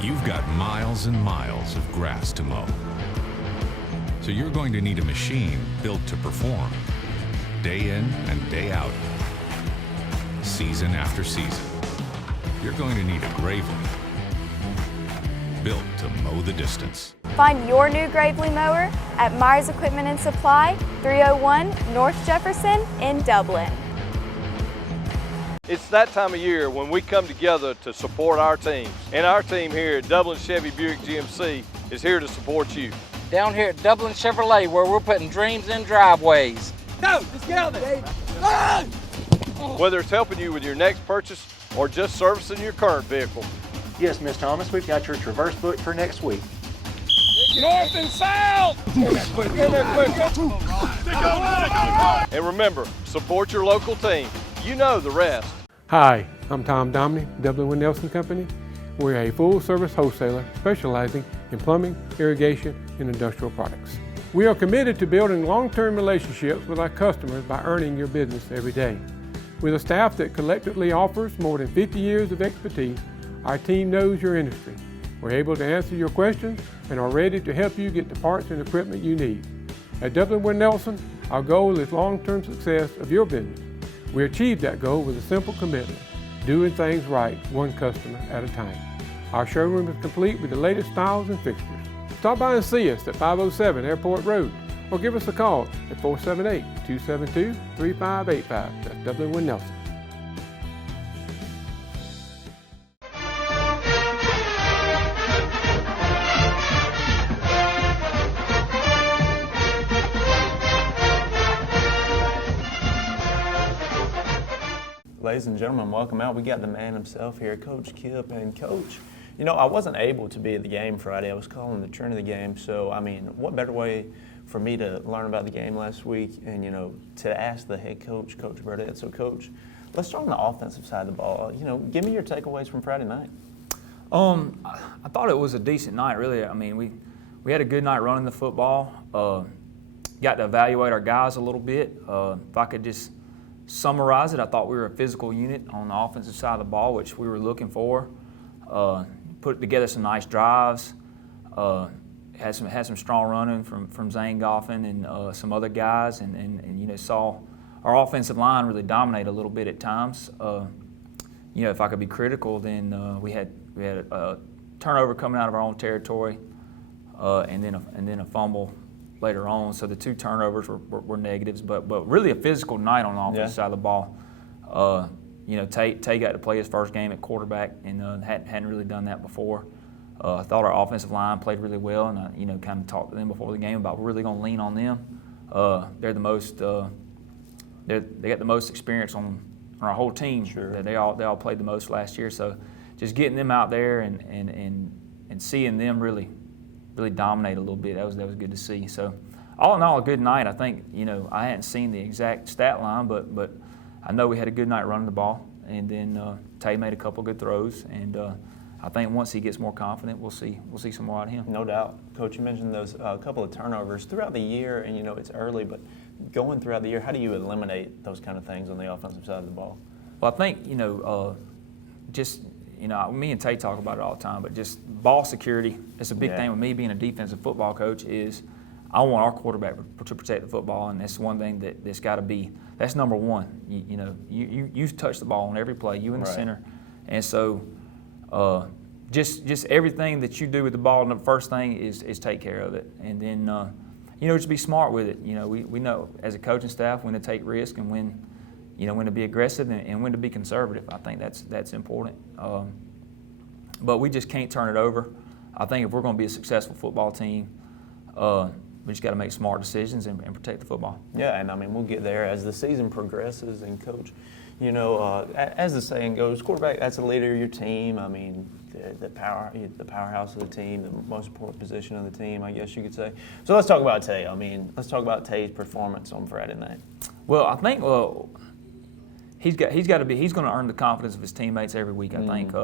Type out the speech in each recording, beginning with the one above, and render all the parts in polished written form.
You've got miles and miles of grass to mow. So you're going to need a machine built to perform, day in and day out, season after season. You're going to need a Gravely, built to mow the distance. Find your new Gravely mower at Myers Equipment and Supply, 301 North Jefferson in Dublin. It's that time of year when we come together to support our teams. And our team here at Dublin Chevy Buick GMC is here to support you. Down here at Dublin Chevrolet, where we're putting dreams in driveways. Go, let's get out there. Whether it's helping you with your next purchase or just servicing your current vehicle. Yes, Miss Thomas, we've got your Traverse booked for next week. North and south! Get there quick. And remember, support your local team. You know the rest. Hi, I'm Tom Domney, Dublin Wind Nelson Company. We're a full-service wholesaler specializing in plumbing, irrigation, and industrial products. We are committed to building long-term relationships with our customers by earning your business every day. With a staff that collectively offers more than 50 years of expertise, our team knows your industry. We're able to answer your questions and are ready to help you get the parts and equipment you need. At Dublin Wind Nelson, our goal is long-term success of your business. We achieve that goal with a simple commitment, doing things right, one customer at a time. Our showroom is complete with the latest styles and fixtures. Stop by and see us at 507 Airport Road or give us a call at 478-272-3585. That's Dublin Wind Nelson. Ladies and gentlemen, welcome out. We got the man himself here, Coach Kip. And Coach, you know, I wasn't able to be at the game Friday. I was calling the trend of the game. So, I mean, what better way for me to learn about the game last week and, you know, to ask the head coach, Coach Burdett. So, Coach, let's start on the offensive side of the ball. You know, give me your takeaways from Friday night. I thought it was a decent night, really. I mean, we had a good night running the football. Got to evaluate our guys a little bit. If I could just summarize it, I thought we were a physical unit on the offensive side of the ball, which we were looking for. Put together some nice drives. Had some strong running from Zane Goffin and some other guys, and you know, saw our offensive line really dominate a little bit at times. You know, if I could be critical, then we had a turnover coming out of our own territory, and then a fumble later on. So the two turnovers were negatives, but really a physical night on the offensive side of the ball. You know, Tay got to play his first game at quarterback, and hadn't really done that before. I thought our offensive line played really well, and I, you know, kind of talked to them before the game about we're really going to lean on them. They're the most they got the most experience on our whole team. Sure. They all played the most last year, so just getting them out there and seeing them really dominate a little bit, that was good to see. So all in all, a good night. I think, you know, I hadn't seen the exact stat line, but I know we had a good night running the ball, and then Tay made a couple good throws, and I think once he gets more confident, we'll see some more out of him. No doubt. Coach, you mentioned those couple of turnovers throughout the year, and you know it's early, but going throughout the year, how do you eliminate those kind of things on the offensive side of the ball? Well, I think, you know, just, you know, me and Tay talk about it all the time, but just ball security, it's a big thing with me being a defensive football coach is I want our quarterback to protect the football, and that's one thing that's got to be, that's number one. You know, you touch the ball on every play, you in the center, and so just everything that you do with the ball, the first thing is take care of it, and then you know, just be smart with it. You know, we know as a coaching staff when to take risk and when to be aggressive and when to be conservative. I think that's important. But we just can't turn it over. I think if we're going to be a successful football team, we just got to make smart decisions and protect the football. Yeah, and I mean, we'll get there as the season progresses. And Coach, you know, as the saying goes, quarterback, that's the leader of your team. I mean, the powerhouse of the team, the most important position of the team, I guess you could say. So let's talk about Tay. I mean, let's talk about Tay's performance on Friday night. Well, I think he's going to earn the confidence of his teammates every week. I think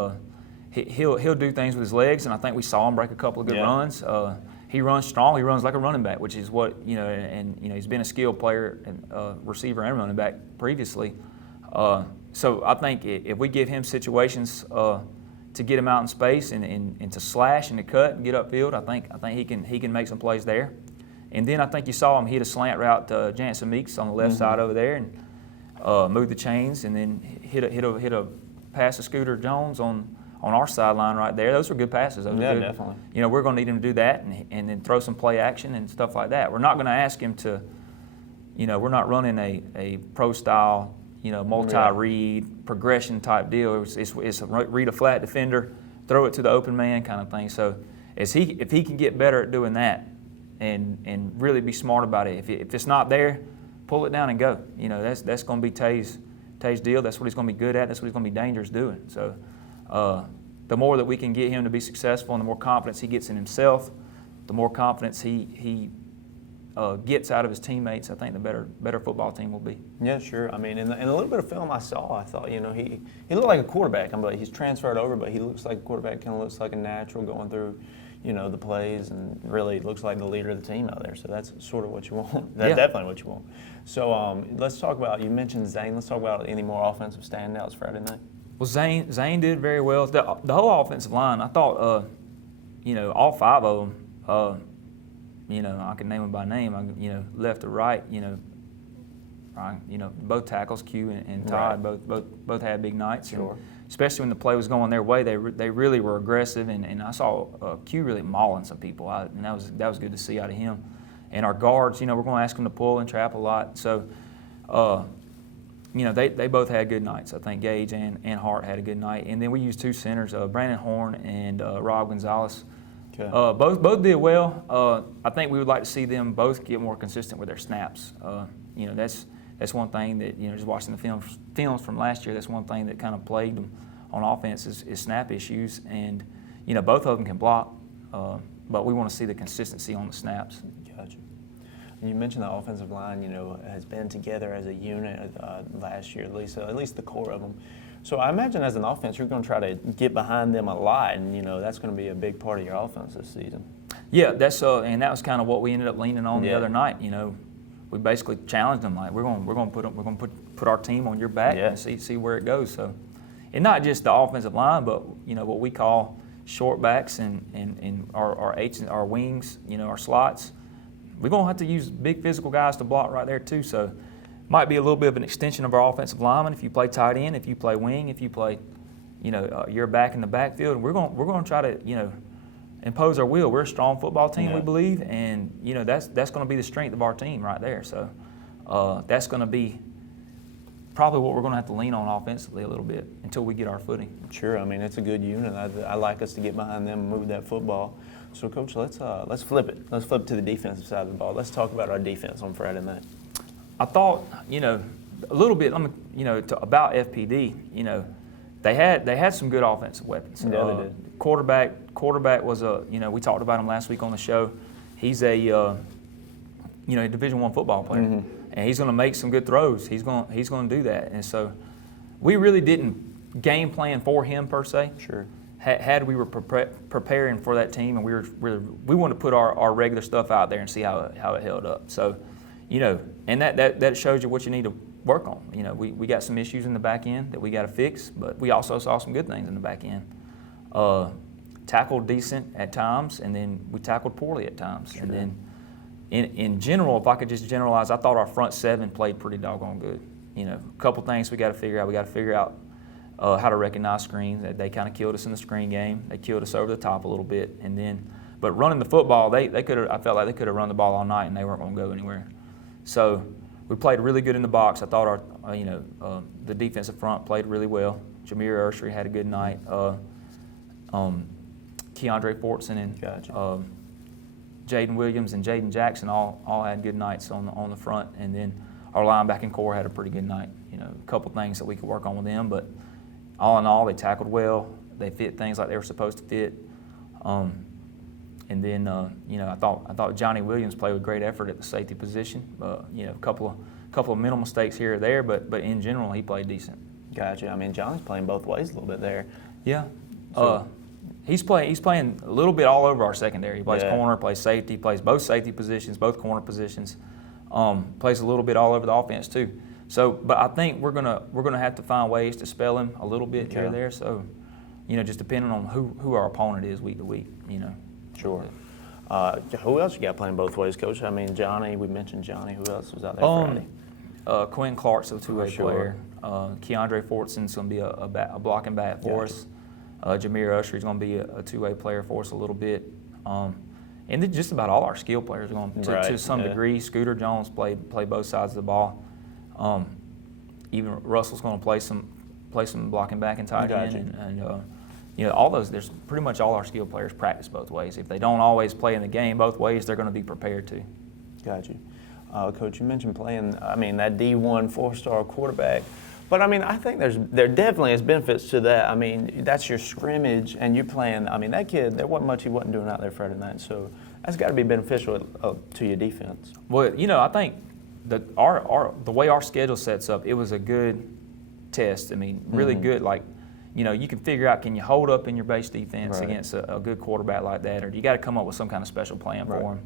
he'll do things with his legs, and I think we saw him break a couple of good runs. He runs strong. He runs like a running back, which is what, you know, and you know, he's been a skilled player and receiver and running back previously. So I think if we give him situations, to get him out in space and to slash and to cut and get upfield. I think he can make some plays there. And then I think you saw him hit a slant route to Jansen Meeks on the left side over there and move the chains, and then hit a pass to Scooter Jones on our sideline right there. Those were good passes. Those were good. Definitely. You know, we're going to need him to do that and then throw some play action and stuff like that. We're not going to ask him to, you know, we're not running a pro style, you know, multi-read progression type deal. It's a read a flat defender, throw it to the open man kind of thing. So if he can get better at doing that and really be smart about it, if it's not there, pull it down and go. You know, that's going to be Tay's deal. That's what he's going to be good at. That's what he's going to be dangerous doing. So the more that we can get him to be successful and the more confidence he gets in himself, the more confidence he gets out of his teammates, I think the better football team will be. Yeah, sure. I mean, in a little bit of film I saw, I thought, you know, he looked like a quarterback. He's transferred over, but he looks like a quarterback, kind of looks like a natural going through, you know, the plays, and really looks like the leader of the team out there. So that's sort of what you want. That's definitely what you want. So let's talk about, you mentioned Zane. Let's talk about any more offensive standouts Friday night. Well, Zane did very well. The whole offensive line, I thought, you know, all five of them, you know, I can name them by name. You know, left to right, you know, both tackles, Q and Todd, both had big nights. Sure. And especially when the play was going their way, they really were aggressive, and I saw Q really mauling some people, and that was good to see out of him. And our guards, you know, we're going to ask them to pull and trap a lot. So, you know, they both had good nights. I think Gage and Hart had a good night. And then we used two centers, Brandon Horn and Rob Gonzalez. Okay. Both did well. I think we would like to see them both get more consistent with their snaps. You know, that's one thing that, you know, just watching the films from last year, that's one thing that kind of plagued them on offense is snap issues. And, you know, both of them can block, but we want to see the consistency on the snaps. Gotcha. And you mentioned the offensive line, you know, has been together as a unit last year, at least the core of them. So I imagine as an offense, you're going to try to get behind them a lot, and, you know, that's going to be a big part of your offense this season. Yeah, and that was kind of what we ended up leaning on the other night. You know, we basically challenged them like we're going to put our team on your back and see where it goes. So, and not just the offensive line, but, you know, what we call short backs and our wings, you know, our slots. We're going to have to use big physical guys to block right there too. So, might be a little bit of an extension of our offensive lineman if you play tight end, if you play wing, if you play, you know, you're back in the backfield. And we're going to try to, you know, impose our will. We're a strong football team, we believe, and, you know, that's going to be the strength of our team right there. So that's going to be probably what we're going to have to lean on offensively a little bit until we get our footing. Sure. I mean, it's a good unit. I like us to get behind them and move that football. So, Coach, let's flip it. Let's flip to the defensive side of the ball. Let's talk about our defense on Friday night. I thought, you know, a little bit, you know, about FPD, you know, they had some good offensive weapons. Yeah, they did. Quarterback was you know, we talked about him last week on the show. He's a, you know, a Division I football player, and he's going to make some good throws. He's going to do that, and so we really didn't game plan for him per se. Sure. Had we were preparing for that team, and we wanted to put our regular stuff out there and see how it held up. So, you know, and that shows you what you need to work on. You know, we got some issues in the back end that we got to fix, but we also saw some good things in the back end. Tackled decent at times, and then we tackled poorly at times. Sure. And then in general, if I could just generalize, I thought our front seven played pretty doggone good. You know, a couple things we got to figure out. We got to figure out how to recognize screens. They kind of killed us in the screen game. They killed us over the top a little bit, and then, but running the football, they could have. I felt like they could have run the ball all night, and they weren't going to go anywhere. So we played really good in the box. I thought our, you know, the defensive front played really well. Jameer Urshery had a good night. Keandre Fortson and Jaden Williams and Jaden Jackson all had good nights on the front, and then our linebacking core had a pretty good night. You know, a couple things that we could work on with them, but all in all, they tackled well. They fit things like they were supposed to fit. And then, you know, I thought Johnny Williams played with great effort at the safety position. You know, a couple of mental mistakes here or there, but in general, he played decent. Gotcha. I mean, Johnny's playing both ways a little bit there. Yeah. So, he's playing a little bit all over our secondary. He plays corner, plays safety, plays both safety positions, both corner positions. Plays a little bit all over the offense too. So, but I think we're gonna have to find ways to spell him a little bit here or there. So, just depending on who our opponent is week to week, Sure. Who else you got playing both ways, Coach? I mean, Johnny, we mentioned Johnny. Who else was out there Friday? Quinn Clark's a two-way Sure. player. Keandre Fortson's going to be a blocking back for us. Jameer Usher's going to be a two-way player for us a little bit. And then just about all our skill players are going to some degree. Scooter Jones play both sides of the ball. Even Russell's going to play some blocking back and tight end, and all those. There's pretty much all our skill players practice both ways. If they don't always play in the game both ways, they're going to be prepared to. Got you. Coach, you mentioned playing, that D1 four-star quarterback. But, I think there definitely is benefits to that. That's your scrimmage, and you're playing. That kid, there wasn't much he wasn't doing out there Friday night. So that's got to be beneficial to your defense. Well, I think the way our schedule sets up, it was a good test. Really good. Like, you can figure out, can you hold up in your base defense against a good quarterback like that, or you got to come up with some kind of special plan for him.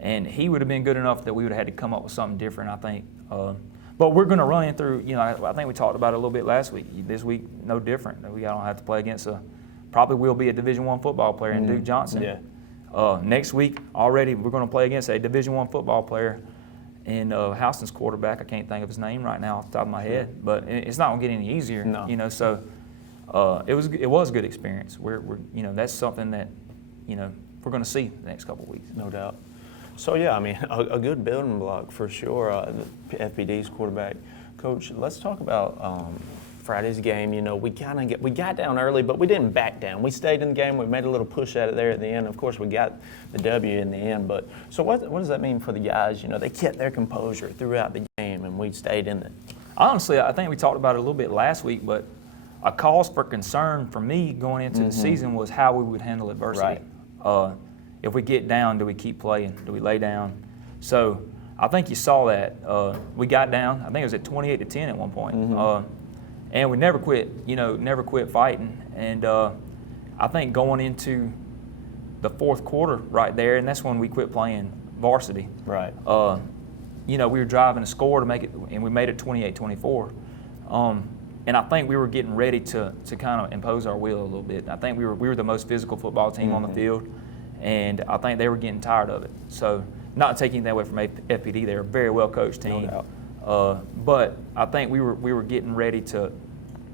And he would have been good enough that we would have had to come up with something different, I think. But we're going to run in through, I think we talked about it a little bit last week. This week, no different. We don't have to play against probably will be a Division I football player in Duke Johnson. Yeah. Next week, already, we're going to play against a Division I football player in Houston's quarterback. I can't think of his name right now off the top of my head, but it's not going to get any easier. No. So it was a good experience. We're that's something that, we're going to see the next couple of weeks. No doubt. So, a good building block for sure, the FPD's quarterback. Coach, let's talk about Friday's game. We got down early, but we didn't back down. We stayed in the game. We made a little push at it there at the end. Of course, we got the W in the end. But so what does that mean for the guys? They kept their composure throughout the game, and we stayed in it. Honestly, I think we talked about it a little bit last week, but a cause for concern for me going into the season was how we would handle adversity. Right. If we get down, do we keep playing? Do we lay down? So I think you saw that. We got down. I think it was at 28-10 at one point. And we never quit, never quit fighting. And I think going into the fourth quarter right there, and that's when we quit playing varsity. Right. We were driving to score to make it, and we made it 28-24. And I think we were getting ready to kind of impose our will a little bit. I think we were the most physical football team on the field. And I think they were getting tired of it. So, not taking that away from FPD, they're a very well coached team. No doubt. But I think we were getting ready to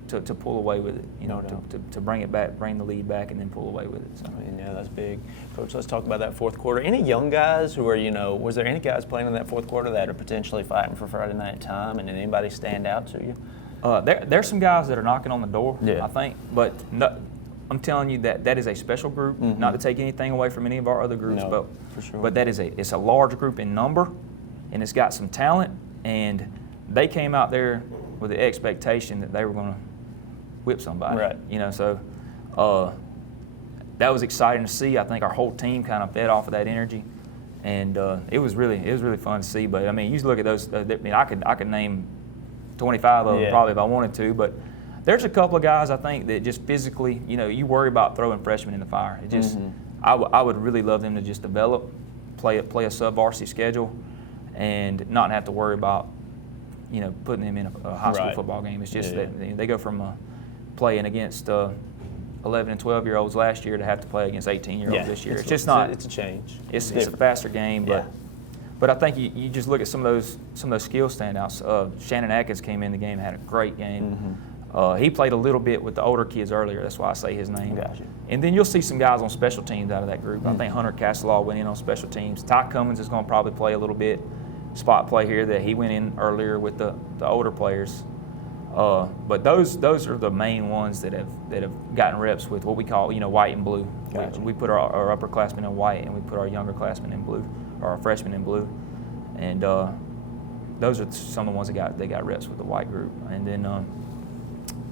pull away with it. To bring it back, bring the lead back, and then pull away with it. So. That's big, Coach. Let's talk about that fourth quarter. Any young guys who are, was there any guys playing in that fourth quarter that are potentially fighting for Friday night time, and did anybody stand out to you? There's some guys that are knocking on the door. Yeah. I think, but no, I'm telling you that is a special group. Not to take anything away from any of our other groups, but for sure. But it's a large group in number, and it's got some talent. And they came out there with the expectation that they were going to whip somebody. Right. So that was exciting to see. I think our whole team kind of fed off of that energy, and it was really fun to see. But you look at those. I could name 25 of them probably if I wanted to, but. There's a couple of guys I think that just physically, you worry about throwing freshmen in the fire. It just, I would really love them to just develop, play a sub-varsity schedule, and not have to worry about, putting them in a high school football game. It's just that they go from playing against 11 and 12-year-olds last year to have to play against 18-year-olds this year. It's just not. It's a change. It's a faster game, but I think you just look at some of those skill standouts. Shannon Atkins came in the game, had a great game. He played a little bit with the older kids earlier. That's why I say his name. Gotcha. And then you'll see some guys on special teams out of that group. I think Hunter Castelaw went in on special teams. Ty Cummins is going to probably play a little bit spot play here that he went in earlier with the older players. But those are the main ones that have gotten reps with what we call white and blue. Gotcha. We put our upperclassmen in white and we put our younger classmen in blue, or our freshmen in blue. And those are some of the ones that got reps with the white group. And then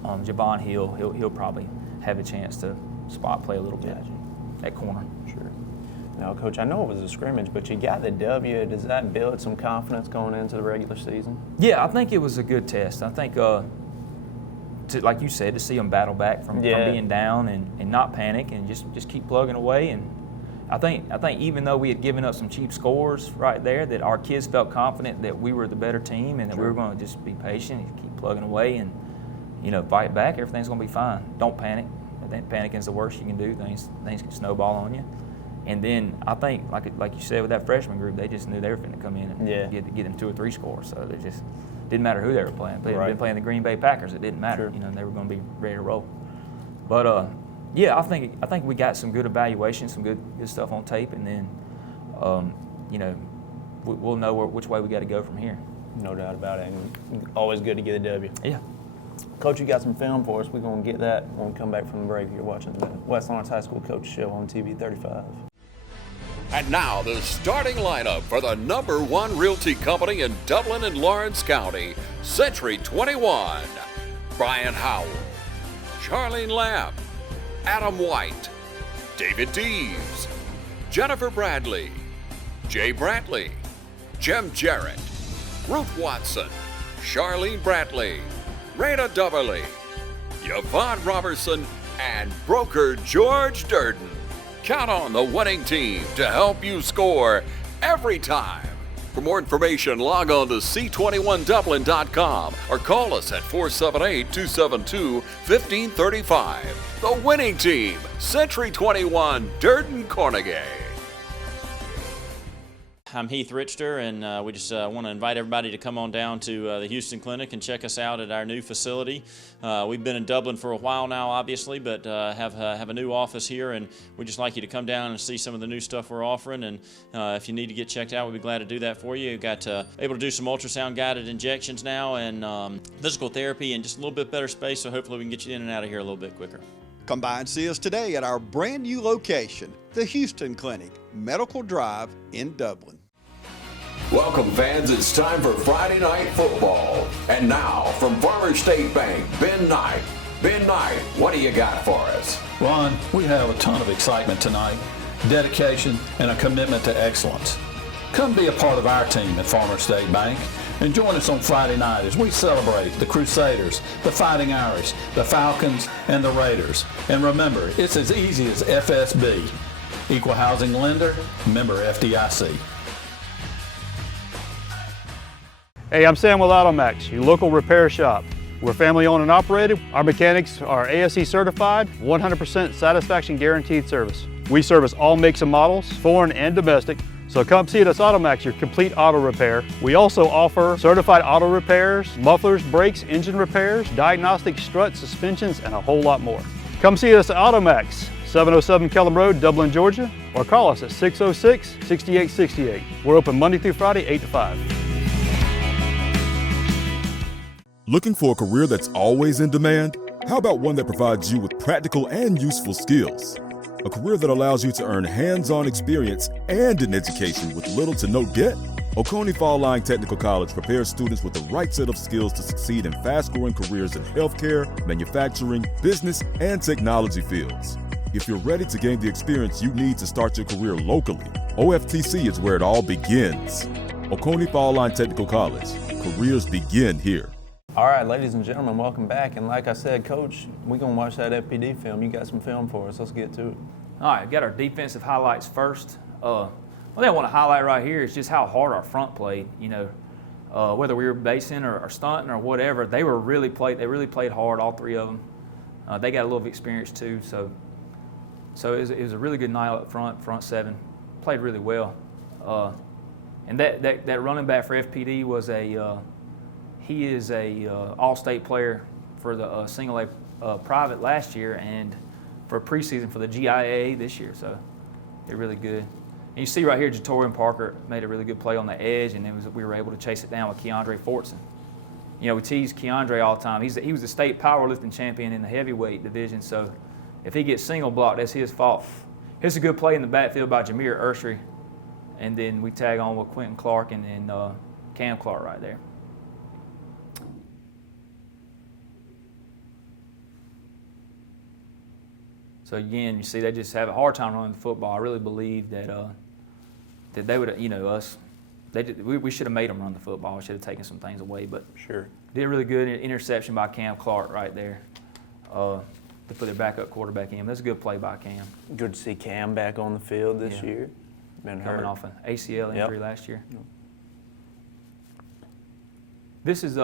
Javon Hill, he'll probably have a chance to spot play a little bit at corner. Sure. Now, Coach, I know it was a scrimmage, but you got the W. Does that build some confidence going into the regular season? Yeah, I think it was a good test. I think, like you said, to see them battle back from being down and not panic and just keep plugging away. And I think even though we had given up some cheap scores right there, that our kids felt confident that we were the better team and that we were going to just be patient and keep plugging away and fight back. Everything's going to be fine. Don't panic. Panicking the worst you can do. Things can snowball on you. And then I think, like you said, with that freshman group, they just knew they were going to come in and get them 2 or 3 scores. So they just didn't matter who they were playing. If they had been playing the Green Bay Packers, it didn't matter. Sure. They were going to be ready to roll. But yeah, I think we got some good evaluations, some good stuff on tape, and then we'll know which way we got to go from here. No doubt about it. And always good to get a W. Yeah. Coach, you got some film for us. We're going to get that when we come back from the break. You're watching the West Lawrence High School Coach Show on TV 35. And now the starting lineup for the #1 realty company in Dublin and Lawrence County, Century 21. Brian Howell, Charlene Lamb, Adam White, David Deves, Jennifer Bradley, Jay Brantley, Jim Jarrett, Ruth Watson, Charlene Brantley, Raina Duberly, Yvonne Robertson, and broker George Durden. Count on the winning team to help you score every time. For more information, log on to c21dublin.com or call us at 478-272-1535. The winning team, Century 21, Durden Cornegay. I'm Heath Richter, and we just want to invite everybody to come on down to the Houston Clinic and check us out at our new facility. We've been in Dublin for a while now, obviously, but have a new office here, and we'd just like you to come down and see some of the new stuff we're offering. And if you need to get checked out, we'd be glad to do that for you. We've got able to do some ultrasound-guided injections now and physical therapy and just a little bit better space, so hopefully we can get you in and out of here a little bit quicker. Come by and see us today at our brand new location, the Houston Clinic, Medical Drive in Dublin. Welcome, fans. It's time for Friday Night Football. And now, from Farmers State Bank, Ben Knight. Ben Knight, what do you got for us? Ron, we have a ton of excitement tonight, dedication, and a commitment to excellence. Come be a part of our team at Farmers State Bank and join us on Friday night as we celebrate the Crusaders, the Fighting Irish, the Falcons, and the Raiders. And remember, it's as easy as FSB. Equal Housing Lender, member FDIC. Hey, I'm Sam with Automax, your local repair shop. We're family owned and operated. Our mechanics are ASE certified, 100% satisfaction guaranteed service. We service all makes and models, foreign and domestic. So come see us at Automax, your complete auto repair. We also offer certified auto repairs, mufflers, brakes, engine repairs, diagnostic struts, suspensions, and a whole lot more. Come see us at Automax, 707 Kellum Road, Dublin, Georgia, or call us at 606-6868. We're open Monday through Friday, 8 to 5. Looking for a career that's always in demand? How about one that provides you with practical and useful skills? A career that allows you to earn hands-on experience and an education with little to no debt? Oconee Fall Line Technical College prepares students with the right set of skills to succeed in fast-growing careers in healthcare, manufacturing, business, and technology fields. If you're ready to gain the experience you need to start your career locally, OFTC is where it all begins. Oconee Fall Line Technical College. Careers begin here. All right, ladies and gentlemen, welcome back. And like I said, Coach, we're going to watch that FPD film. You got some film for us. Let's get to it. All right, got our defensive highlights first. What I want to highlight right here is just how hard our front played. Whether we were basing or stunting or whatever, they really played hard, all three of them. They got a little experience too, so it was a really good night up front seven. Played really well. And that running back for FPD was he is a all-state player for the single A private last year and for preseason for the GIA this year, so they're really good. And you see right here, Jatorian Parker made a really good play on the edge, and we were able to chase it down with Keandre Fortson. We tease Keandre all the time. He was the state powerlifting champion in the heavyweight division, so if he gets single blocked, that's his fault. Here's a good play in the backfield by Jameer Ursery, and then we tag on with Quentin Clark and Cam Clark right there. So again, you see, they just have a hard time running the football. I really believe that they would, us. We should have made them run the football. We should have taken some things away, but sure, did a really good interception by Cam Clark right there to put their backup quarterback in. That's a good play by Cam. Good to see Cam back on the field this year. Been coming hurt. off an ACL injury last year. Yep. This is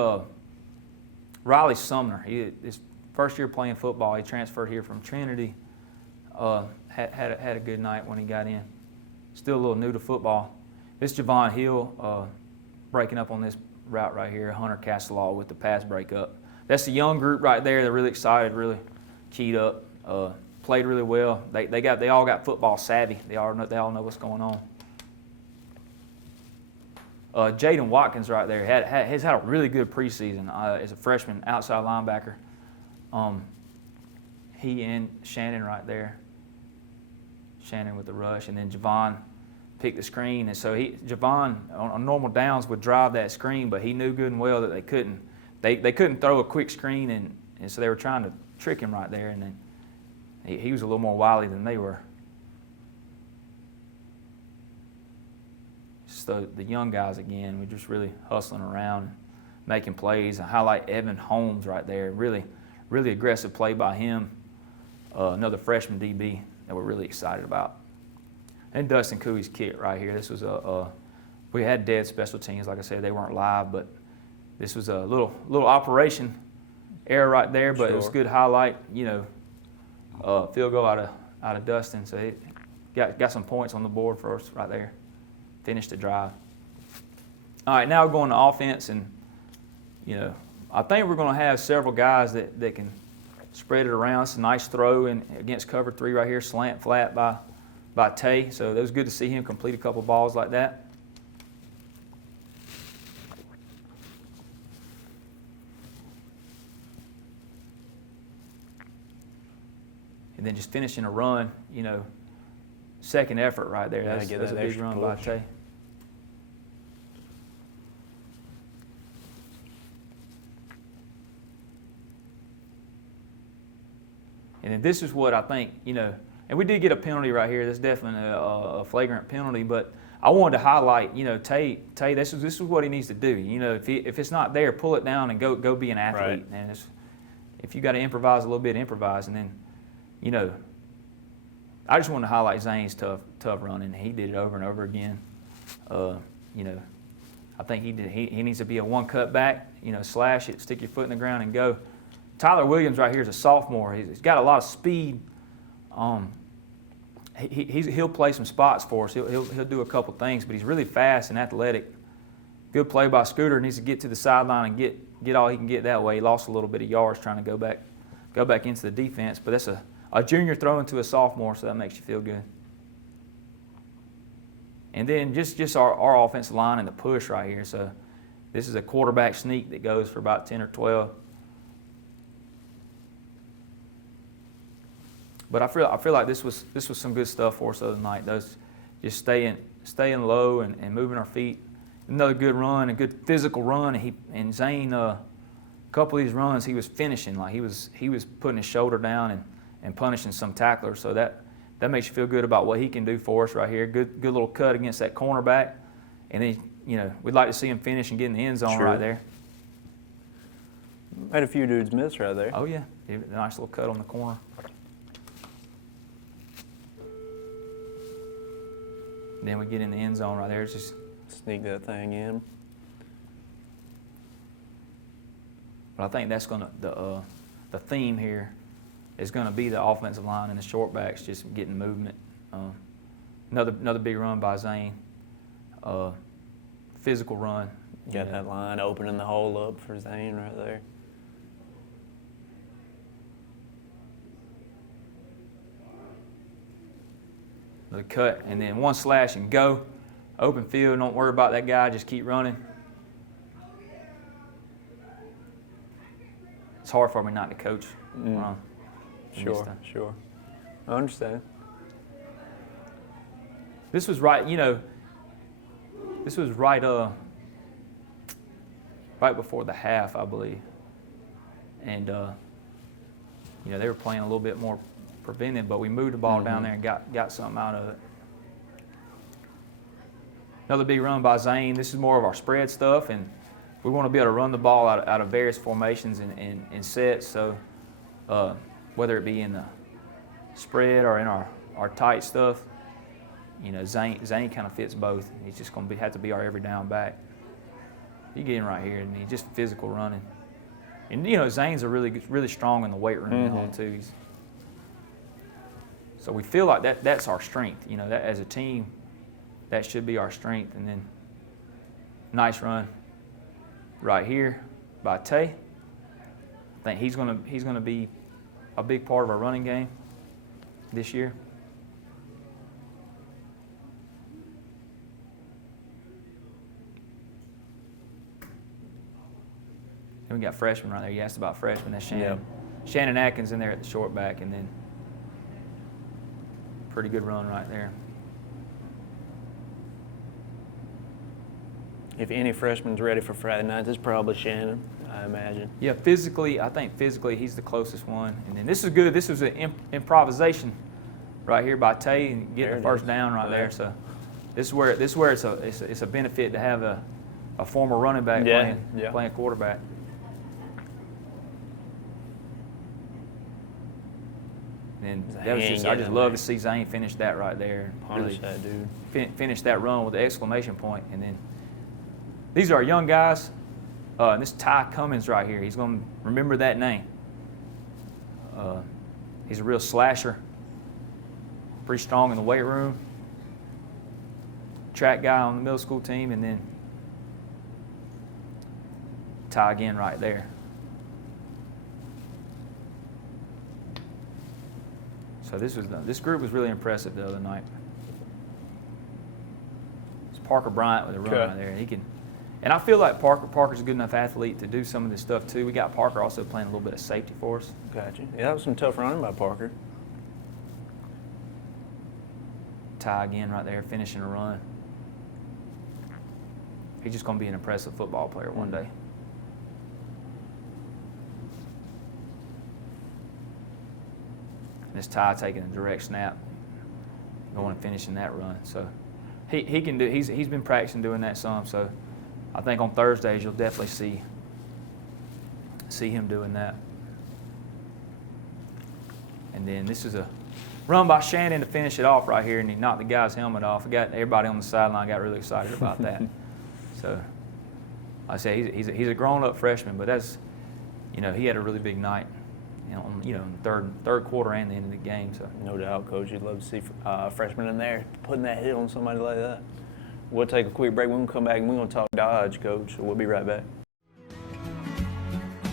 Riley Sumner. He's first year playing football. He transferred here from Trinity. Had a good night when he got in. Still a little new to football. This Javon Hill breaking up on this route right here. Hunter Castelaw with the pass breakup. That's the young group right there. They're really excited, really keyed up. Played really well. They all got football savvy. They all know what's going on. Jaden Watkins right there has had a really good preseason as a freshman outside linebacker. He and Shannon right there. Shannon with the rush, and then Javon picked the screen. And so Javon on normal downs would drive that screen, but he knew good and well that they couldn't throw a quick screen, and so they were trying to trick him right there. And then he was a little more wily than they were. So the young guys again, we're just really hustling around, making plays. I highlight Evan Holmes right there. Really, really aggressive play by him. Another freshman DB that we're really excited about. And Dustin Cooey's kick right here. This was we had dead special teams. Like I said, they weren't live, but this was a little operation error right there. But It was a good highlight. Field goal out of Dustin. So he got some points on the board for us right there. Finished the drive. All right, now we're going to offense, and I think we're going to have several guys that can spread it around. It's a nice throw against cover 3 right here, slant flat by Tay. So it was good to see him complete a couple balls like that. And then just finishing a run, second effort right there. That's a big run by Tay. And then this is what I think, and we did get a penalty right here. That's definitely a flagrant penalty, but I wanted to highlight, Tay, this is what he needs to do. If it's not there, pull it down and go be an athlete. Right. And if you got to improvise a little bit, improvise. And then, I just wanted to highlight Zane's tough running. He did it over and over again. I think he needs to be a one cut back, slash it, stick your foot in the ground and go. Tyler Williams right here is a sophomore. He's got a lot of speed. He'll play some spots for us. He'll do a couple things, but he's really fast and athletic. Good play by Scooter. Needs to get to the sideline and get all he can get that way. He lost a little bit of yards trying to go back into the defense, but that's a junior throwing to a sophomore, so that makes you feel good. And then just our offensive line and the push right here. So this is a quarterback sneak that goes for about 10 or 12. But I feel like this was some good stuff for us the other night. Those just staying low and moving our feet. Another good run, a good physical run. And Zane, a couple of these runs, he was finishing. Like he was putting his shoulder down and punishing some tacklers. So that makes you feel good about what he can do for us right here. Good little cut against that cornerback. And then, we'd like to see him finish and get in the end zone right there. Had a few dudes miss right there. Oh, yeah. A nice little cut on the corner. Then we get in the end zone right there. It's just sneak that thing in. But I think that's going to the theme here is going to be the offensive line and the short backs just getting movement. Another big run by Zane. Physical run. Got that line opening the hole up for Zane right there. The cut, and then one slash and go. Open field, don't worry about that guy, just keep running. It's hard for me not to coach. Sure. I understand. This was right, this was right before the half, I believe. And, they were playing a little bit more prevented, but we moved the ball down there and got something out of it. Another big run by Zane. This is more of our spread stuff, and we want to be able to run the ball out of various formations and sets. So whether it be in the spread or in our tight stuff, Zane kind of fits both. He's just going to have to be our every down back. You get in right here, and he's just physical running. And Zane's really strong in the weight room and all too. So we feel like that's our strength. That as a team, that should be our strength. And then nice run right here by Tay. I think he's gonna be a big part of our running game this year. And we got freshmen right there. You asked about freshmen. That's Shannon. Yeah. Shannon Atkins in there at the short back, and then pretty good run right there. If any freshman's ready for Friday night, it's probably Shannon, I imagine. Yeah, I think physically he's the closest one. And then this is good. This was an improvisation right here by Tay and getting the first down right there. So this is where it's a benefit to have a former running back playing quarterback. And that was I just love to see Zane finish that right there. Punish that dude. Finish that run with the exclamation point. And then these are our young guys. And this Ty Cummins right here, he's going to remember that name. He's a real slasher. Pretty strong in the weight room. Track guy on the middle school team. And then Ty again right there. So this group was really impressive the other night. It's Parker Bryant with a run right there. And I feel like Parker's a good enough athlete to do some of this stuff too. We got Parker also playing a little bit of safety for us. Gotcha. Yeah, that was some tough running by Parker. Ty again right there, finishing a run. He's just going to be an impressive football player one day. This Ty taking a direct snap, going and finishing that run. So he can do. He's been practicing doing that some. So I think on Thursdays you'll definitely see him doing that. And then this is a run by Shannon to finish it off right here, and he knocked the guy's helmet off. Everybody on the sideline got really excited about that. So like I say he's a grown-up freshman, but that's he had a really big night. Third quarter and the end of the game. So no doubt, Coach, you'd love to see freshmen in there putting that hit on somebody like that. We'll take a quick break. We're going to come back and we're going to talk Dodge, Coach. So we'll be right back.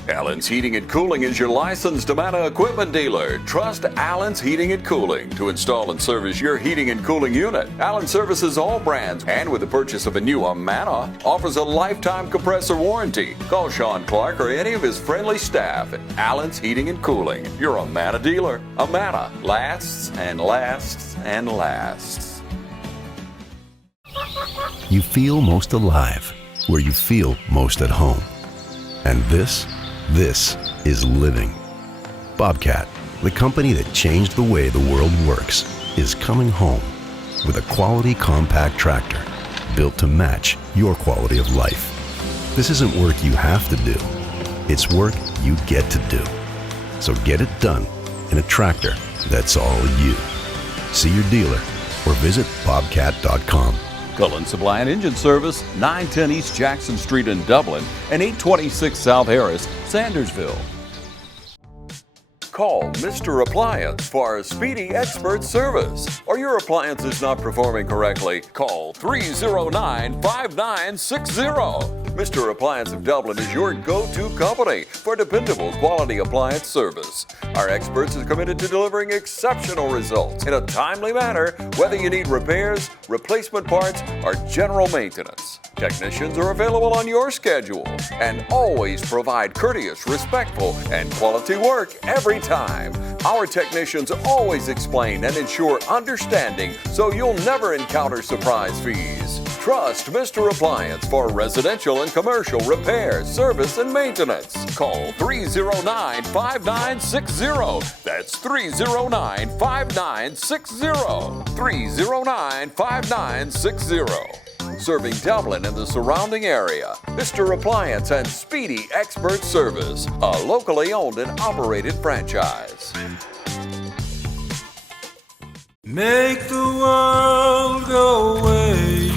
Allen's Heating and Cooling is your licensed Amana equipment dealer. Trust Allen's Heating and Cooling to install and service your heating and cooling unit. Allen services all brands, and with the purchase of a new Amana, offers a lifetime compressor warranty. Call Sean Clark or any of his friendly staff at Allen's Heating and Cooling, your Amana dealer. Amana lasts and lasts and lasts. You feel most alive where you feel most at home. And this is living. Bobcat, the company that changed the way the world works, is coming home with a quality compact tractor built to match your quality of life. This isn't work you have to do. It's work you get to do. So get it done in a tractor that's all you. See your dealer or visit bobcat.com. Cullen Supply and Engine Service, 910 East Jackson Street in Dublin and 826 South Harris, Sandersville. Call Mr. Appliance for our speedy expert service. Or your appliance is not performing correctly, call 309-5960. Mr. Appliance of Dublin is your go-to company for dependable quality appliance service. Our experts are committed to delivering exceptional results in a timely manner, whether you need repairs, replacement parts, or general maintenance. Technicians are available on your schedule and always provide courteous, respectful, and quality work every time. Our technicians always explain and ensure understanding so you'll never encounter surprise fees. Trust Mr. Appliance for residential and commercial repair, service, and maintenance. Call 309-5960. That's 309-5960. 309-5960. Serving Dublin and the surrounding area. Mr. Appliance and Speedy Expert Service, a locally owned and operated franchise. Make the world go away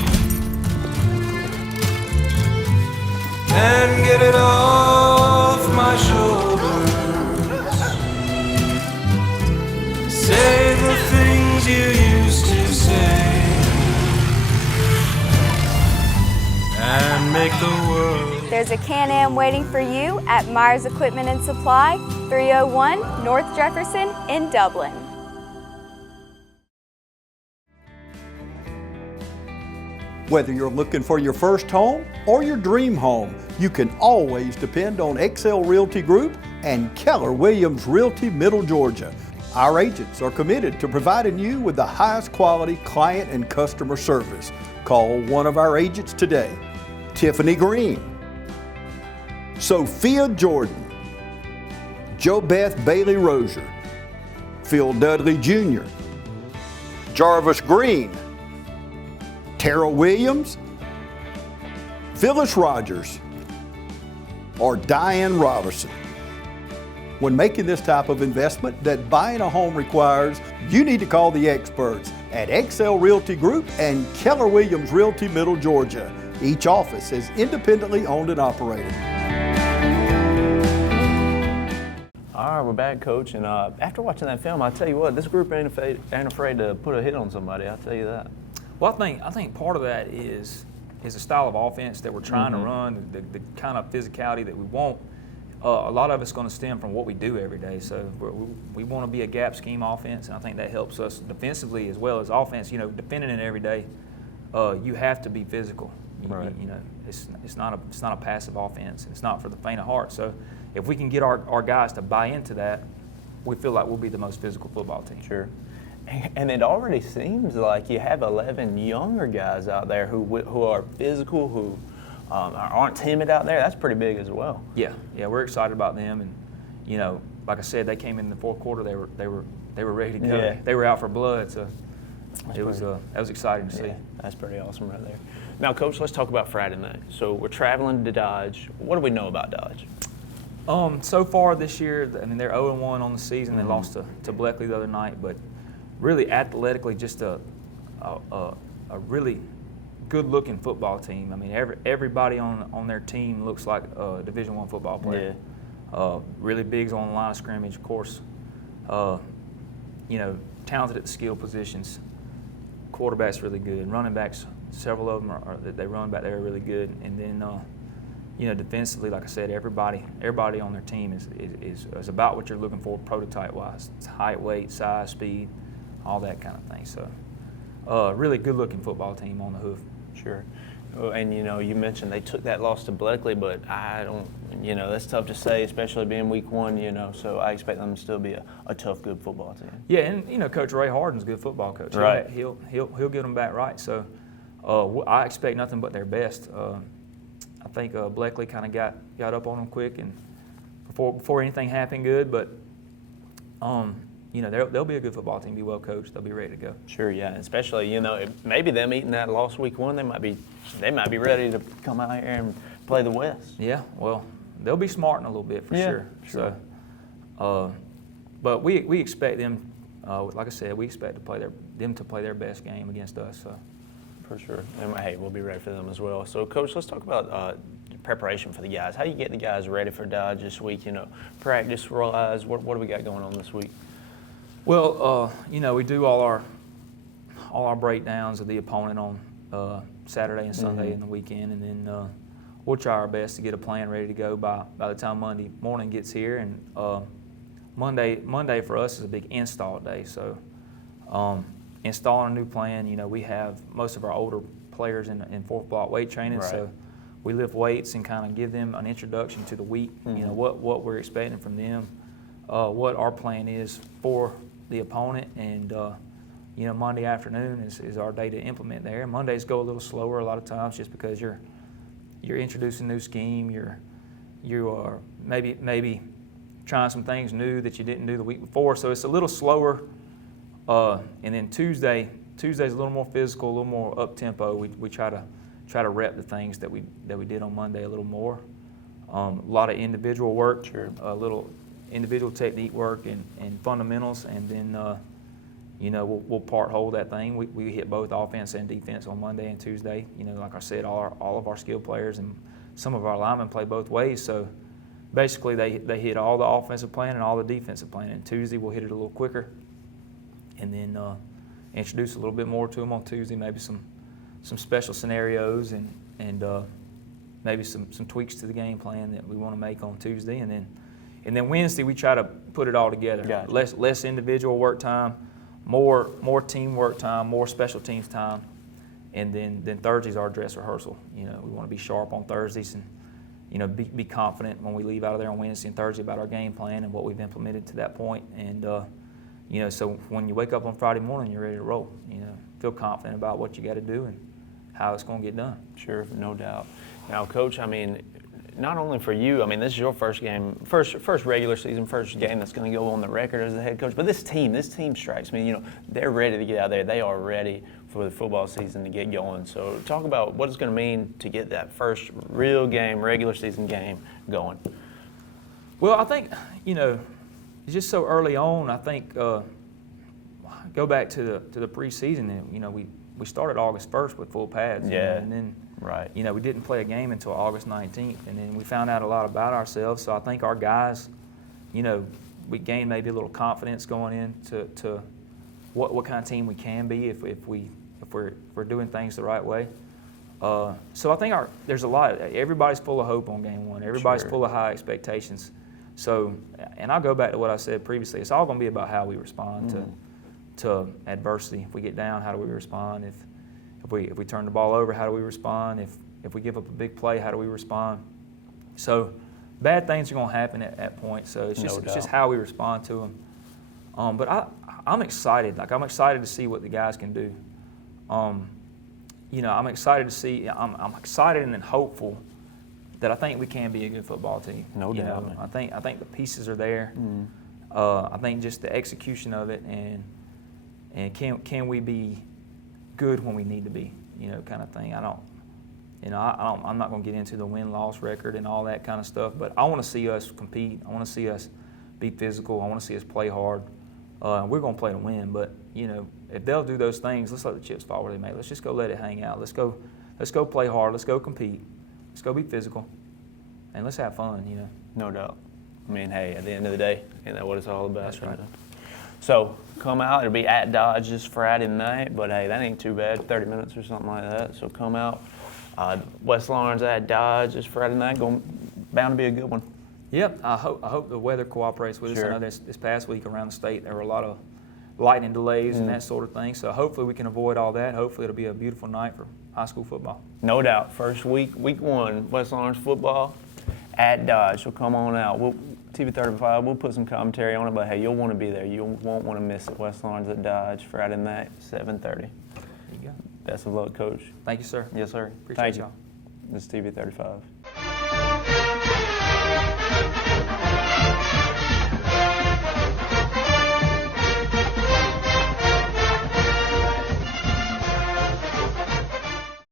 and get it off my shoulders. you used to say, and make the world. There's a Can-Am waiting for you at Myers Equipment and Supply, 301 North Jefferson in Dublin. Whether you're looking for your first home or your dream home, you can always depend on XL Realty Group and Keller Williams Realty Middle Georgia. Our agents are committed to providing you with the highest quality client and customer service. Call one of our agents today. Tiffany Green, Sophia Jordan, JoBeth Bailey Rozier, Phil Dudley Jr., Jarvis Green, Tara Williams, Phyllis Rogers, or Diane Robertson. When making this type of investment that buying a home requires, you need to call the experts at XL Realty Group and Keller Williams Realty Middle Georgia. Each office is independently owned and operated. All right, we're back, Coach. And after watching that film, I'll tell you what, this group ain't afraid to put a hit on somebody. I'll tell you that. Well, I think part of that is the style of offense that we're trying to run, the kind of physicality that we want. A lot of it's going to stem from what we do every day. So we want to be a gap scheme offense, and I think that helps us defensively as well as offense. You know, defending it every day, you have to be physical. Right. You know, it's not a passive offense. It's not for the faint of heart. So if we can get our guys to buy into that, we feel like we'll be the most physical football team. Sure. And it already seems like you have 11 younger guys out there who are physical, who aren't timid out there. That's pretty big as well. Yeah, we're excited about them, and you know, like I said, they came in the fourth quarter. They were ready to go. Yeah. They were out for blood, so that was exciting to see. Yeah, that's pretty awesome right there. Now, Coach, let's talk about Friday night. So we're traveling to Dodge. What do we know about Dodge? So far this year, I mean, they're 0-1 on the season. They lost to Bleckley the other night, but really athletically, just a really good-looking football team. I mean, everybody on their team looks like a Division I football player. Yeah. Really big on the line of scrimmage, of course. You know, talented at the skill positions. Quarterback's really good. Running backs, several of them they run back there are really good. And then, you know, defensively, like I said, everybody on their team is about what you're looking for prototype-wise. It's height, weight, size, speed, all that kind of thing. So, really good-looking football team on the hoof. Sure. And, you know, you mentioned they took that loss to Bleckley, but I don't, you know, that's tough to say, especially being week one, you know, so I expect them to still be a tough, good football team. Yeah, and, you know, Coach Ray Harden's a good football coach. Right. He'll get them back right. So I expect nothing but their best. I think Bleckley kind of got up on them quick and before anything happened good, but you know, they'll be a good football team, be well coached, they'll be ready to go. Sure, yeah, especially, you know, maybe them eating that loss week one, they might be ready to come out here and play the West. Yeah, well, they'll be smarting a little bit for sure. So, but we expect them, like I said, we expect them to play their best game against us. So. For sure, and hey, we'll be ready for them as well. So, Coach, let's talk about preparation for the guys. How do you get the guys ready for Dodge this week? You know, practice-wise, what do we got going on this week? Well, you know, we do all our breakdowns of the opponent on Saturday and Sunday and the weekend, and then we'll try our best to get a plan ready to go by the time Monday morning gets here. And Monday for us is a big install day, so installing a new plan. You know, we have most of our older players in fourth block weight training, right. So we lift weights and kind of give them an introduction to the week. You know, what we're expecting from them, what our plan is for the opponent, and you know, Monday afternoon is our day to implement there. Mondays go a little slower a lot of times just because you're introducing a new scheme. You are maybe trying some things new that you didn't do the week before, so it's a little slower. And then Tuesday's a little more physical, a little more up tempo. We try to rep the things that we did on Monday a little more. A lot of individual work, sure. A little individual technique work and fundamentals, and then you know, we'll part hold that thing. We hit both offense and defense on Monday and Tuesday. You know, like I said, all of our skill players and some of our linemen play both ways. So basically, they hit all the offensive plan and all the defensive plan. And Tuesday we'll hit it a little quicker, and then introduce a little bit more to them on Tuesday, maybe some special scenarios and maybe some tweaks to the game plan that we want to make on Tuesday, and then Wednesday we try to put it all together. Gotcha. Less individual work time, more teamwork time, more special teams time, and then Thursday's our dress rehearsal. We want to be sharp on Thursdays and be confident when we leave out of there on Wednesday and Thursday about our game plan and what we've implemented to that point. And so when you wake up on Friday morning, you're ready to roll. Feel confident about what you got to do and how it's going to get done. Sure, no doubt. Now, Coach, I mean, not only for you, I mean, this is your first game, first regular season, first game that's going to go on the record as a head coach. But this team strikes me, they're ready to get out there. They are ready for the football season to get going. So talk about what it's going to mean to get that first real game, regular season game going. Well, I think, it's just so early on. I think go back to the preseason, and, we started August 1st with full pads. Yeah. And then, right. We didn't play a game until August 19th, and then we found out a lot about ourselves. So I think our guys, we gained maybe a little confidence going into what kind of team we can be if we're doing things the right way. So I think there's a lot. Everybody's full of hope on game one. Everybody's Sure. full of high expectations. So, and I'll go back to what I said previously. It's all going to be about how we respond to adversity. If we get down, how do we respond? If we turn the ball over, how do we respond? If we give up a big play, how do we respond? So bad things are going to happen at points. So it's just how we respond to them. But I'm excited. I'm excited to see what the guys can do. I'm excited to see. I'm excited and then hopeful that I think we can be a good football team. No doubt. I think the pieces are there. I think just the execution of it and can we be good when we need to be, kind of thing. I'm not going to get into the win-loss record and all that kind of stuff, but I want to see us compete. I want to see us be physical. I want to see us play hard. We're going to play to win, but if they'll do those things, let's let the chips fall where they may. Let's just go let it hang out. Let's go play hard. Let's go compete. Let's go be physical, and let's have fun. No doubt. I mean, hey, at the end of the day, ain't that what it's all about? That's right. So come out. It'll be at Dodge this Friday night, but hey, that ain't too bad. 30 minutes or something like that. So come out. West Lawrence at Dodge this Friday night. Bound to be a good one. Yep. I hope the weather cooperates with us. Sure. I know this past week around the state there were a lot of lightning delays and that sort of thing. So hopefully we can avoid all that. Hopefully it'll be a beautiful night for high school football. No doubt. First week one, West Lawrence football at Dodge. So come on out. TV 35, we'll put some commentary on it, but hey, you'll want to be there. You won't want to miss it. West Lawrence at Dodge, Friday night, 7:30. There you go. Best of luck, Coach. Thank you, sir. Yes, sir. Appreciate Thank you. y'all. This is TV 35.